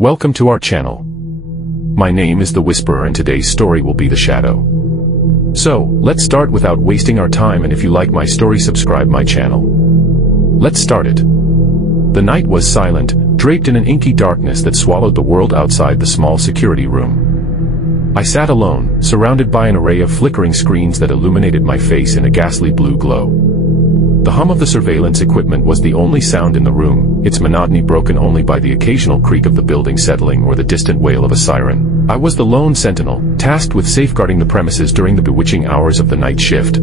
Welcome to our channel. My name is The Whisperer and today's story will be The Shadow. So, let's start without wasting our time, and if you like my story, subscribe my channel. Let's start it. The night was silent, draped in an inky darkness that swallowed the world outside the small security room. I sat alone, surrounded by an array of flickering screens that illuminated my face in a ghastly blue glow. The hum of the surveillance equipment was the only sound in the room, its monotony broken only by the occasional creak of the building settling or the distant wail of a siren. I was the lone sentinel, tasked with safeguarding the premises during the bewitching hours of the night shift.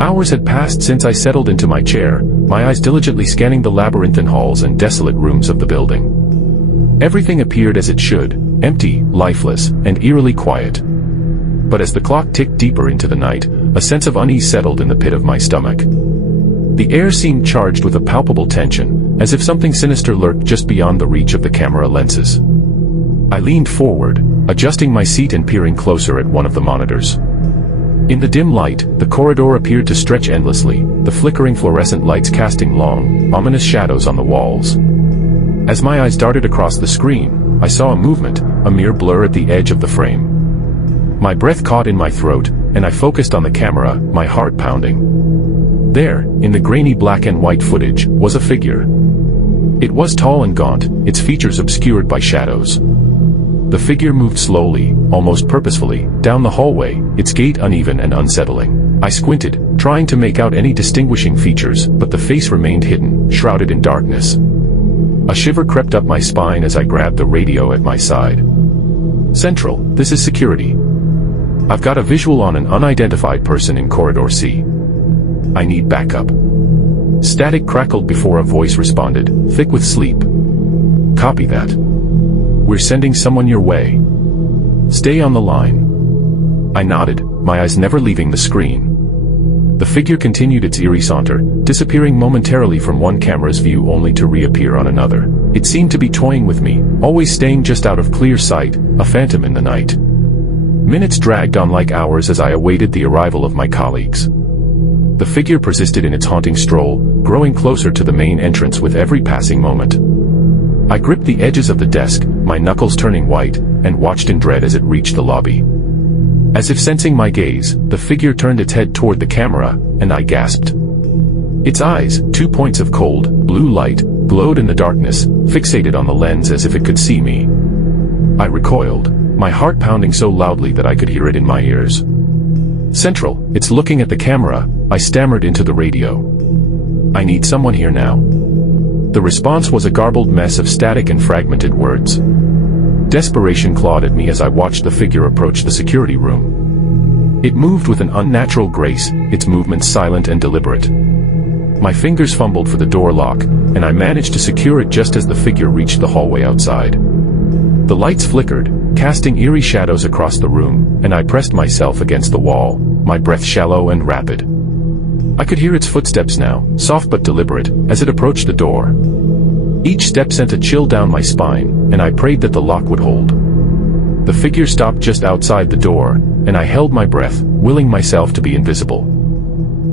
Hours had passed since I settled into my chair, my eyes diligently scanning the labyrinthine halls and desolate rooms of the building. Everything appeared as it should, empty, lifeless, and eerily quiet. But as the clock ticked deeper into the night, a sense of unease settled in the pit of my stomach. The air seemed charged with a palpable tension, as if something sinister lurked just beyond the reach of the camera lenses. I leaned forward, adjusting my seat and peering closer at one of the monitors. In the dim light, the corridor appeared to stretch endlessly, the flickering fluorescent lights casting long, ominous shadows on the walls. As my eyes darted across the screen, I saw a movement, a mere blur at the edge of the frame. My breath caught in my throat, and I focused on the camera, my heart pounding. There, in the grainy black and white footage, was a figure. It was tall and gaunt, its features obscured by shadows. The figure moved slowly, almost purposefully, down the hallway, its gait uneven and unsettling. I squinted, trying to make out any distinguishing features, but the face remained hidden, shrouded in darkness. A shiver crept up my spine as I grabbed the radio at my side. "Central, this is security. I've got a visual on an unidentified person in Corridor C. I need backup." Static crackled before a voice responded, thick with sleep. "Copy that. We're sending someone your way. Stay on the line." I nodded, my eyes never leaving the screen. The figure continued its eerie saunter, disappearing momentarily from one camera's view only to reappear on another. It seemed to be toying with me, always staying just out of clear sight, a phantom in the night. Minutes dragged on like hours as I awaited the arrival of my colleagues. The figure persisted in its haunting stroll, growing closer to the main entrance with every passing moment. I gripped the edges of the desk, my knuckles turning white, and watched in dread as it reached the lobby. As if sensing my gaze, the figure turned its head toward the camera, and I gasped. Its eyes, 2 points of cold, blue light, glowed in the darkness, fixated on the lens as if it could see me. I recoiled, my heart pounding so loudly that I could hear it in my ears. "Central, it's looking at the camera," I stammered into the radio. "I need someone here now." The response was a garbled mess of static and fragmented words. Desperation clawed at me as I watched the figure approach the security room. It moved with an unnatural grace, its movements silent and deliberate. My fingers fumbled for the door lock, and I managed to secure it just as the figure reached the hallway outside. The lights flickered, casting eerie shadows across the room, and I pressed myself against the wall, my breath shallow and rapid. I could hear its footsteps now, soft but deliberate, as it approached the door. Each step sent a chill down my spine, and I prayed that the lock would hold. The figure stopped just outside the door, and I held my breath, willing myself to be invisible.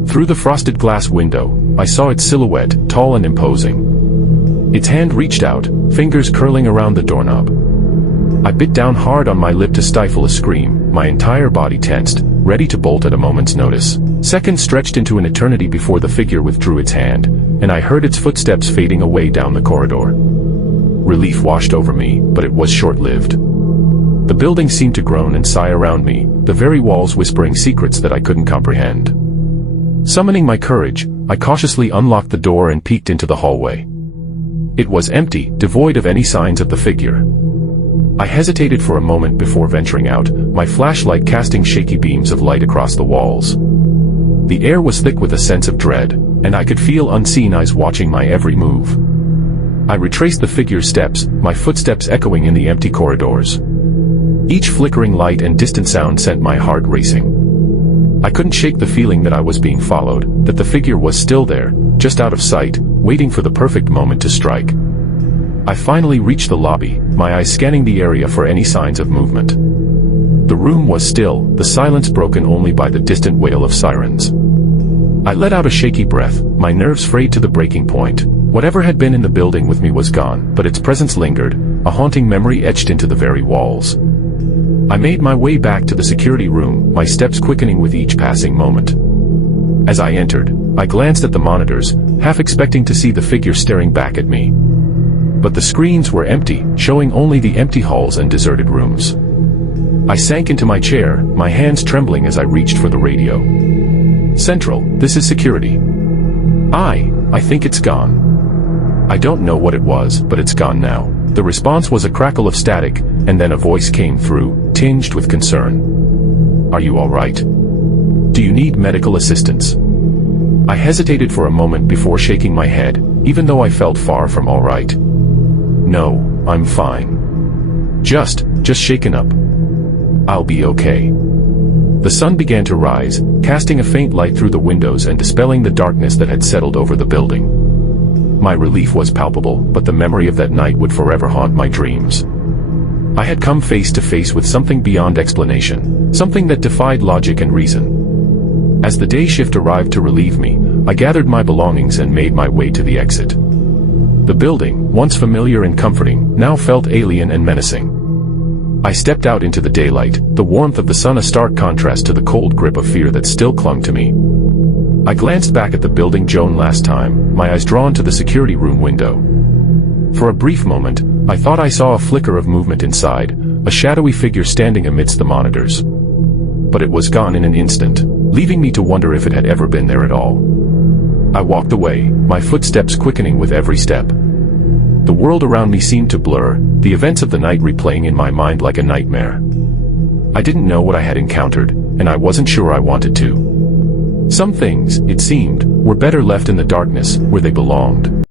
Through the frosted glass window, I saw its silhouette, tall and imposing. Its hand reached out, fingers curling around the doorknob. I bit down hard on my lip to stifle a scream, my entire body tensed, ready to bolt at a moment's notice. Seconds stretched into an eternity before the figure withdrew its hand, and I heard its footsteps fading away down the corridor. Relief washed over me, but it was short-lived. The building seemed to groan and sigh around me, the very walls whispering secrets that I couldn't comprehend. Summoning my courage, I cautiously unlocked the door and peeked into the hallway. It was empty, devoid of any signs of the figure. I hesitated for a moment before venturing out, my flashlight casting shaky beams of light across the walls. The air was thick with a sense of dread, and I could feel unseen eyes watching my every move. I retraced the figure's steps, my footsteps echoing in the empty corridors. Each flickering light and distant sound sent my heart racing. I couldn't shake the feeling that I was being followed, that the figure was still there, just out of sight, waiting for the perfect moment to strike. I finally reached the lobby, my eyes scanning the area for any signs of movement. The room was still, the silence broken only by the distant wail of sirens. I let out a shaky breath, my nerves frayed to the breaking point. Whatever had been in the building with me was gone, but its presence lingered, a haunting memory etched into the very walls. I made my way back to the security room, my steps quickening with each passing moment. As I entered, I glanced at the monitors, half expecting to see the figure staring back at me. But the screens were empty, showing only the empty halls and deserted rooms. I sank into my chair, my hands trembling as I reached for the radio. "Central, this is security. I think it's gone." I don't know what it was, but it's gone now. The response was a crackle of static, and then a voice came through, tinged with concern. "Are you all right? Do you need medical assistance?" I hesitated for a moment before shaking my head, even though I felt far from all right. "No, I'm fine. Just shaken up. I'll be okay." The sun began to rise, casting a faint light through the windows and dispelling the darkness that had settled over the building. My relief was palpable, but the memory of that night would forever haunt my dreams. I had come face to face with something beyond explanation, something that defied logic and reason. As the day shift arrived to relieve me, I gathered my belongings and made my way to the exit. The building, once familiar and comforting, now felt alien and menacing. I stepped out into the daylight, the warmth of the sun a stark contrast to the cold grip of fear that still clung to me. I glanced back at the building Joan last time, my eyes drawn to the security room window. For a brief moment, I thought I saw a flicker of movement inside, a shadowy figure standing amidst the monitors. But it was gone in an instant, leaving me to wonder if it had ever been there at all. I walked away, my footsteps quickening with every step. The world around me seemed to blur, the events of the night replaying in my mind like a nightmare. I didn't know what I had encountered, and I wasn't sure I wanted to. Some things, it seemed, were better left in the darkness, where they belonged.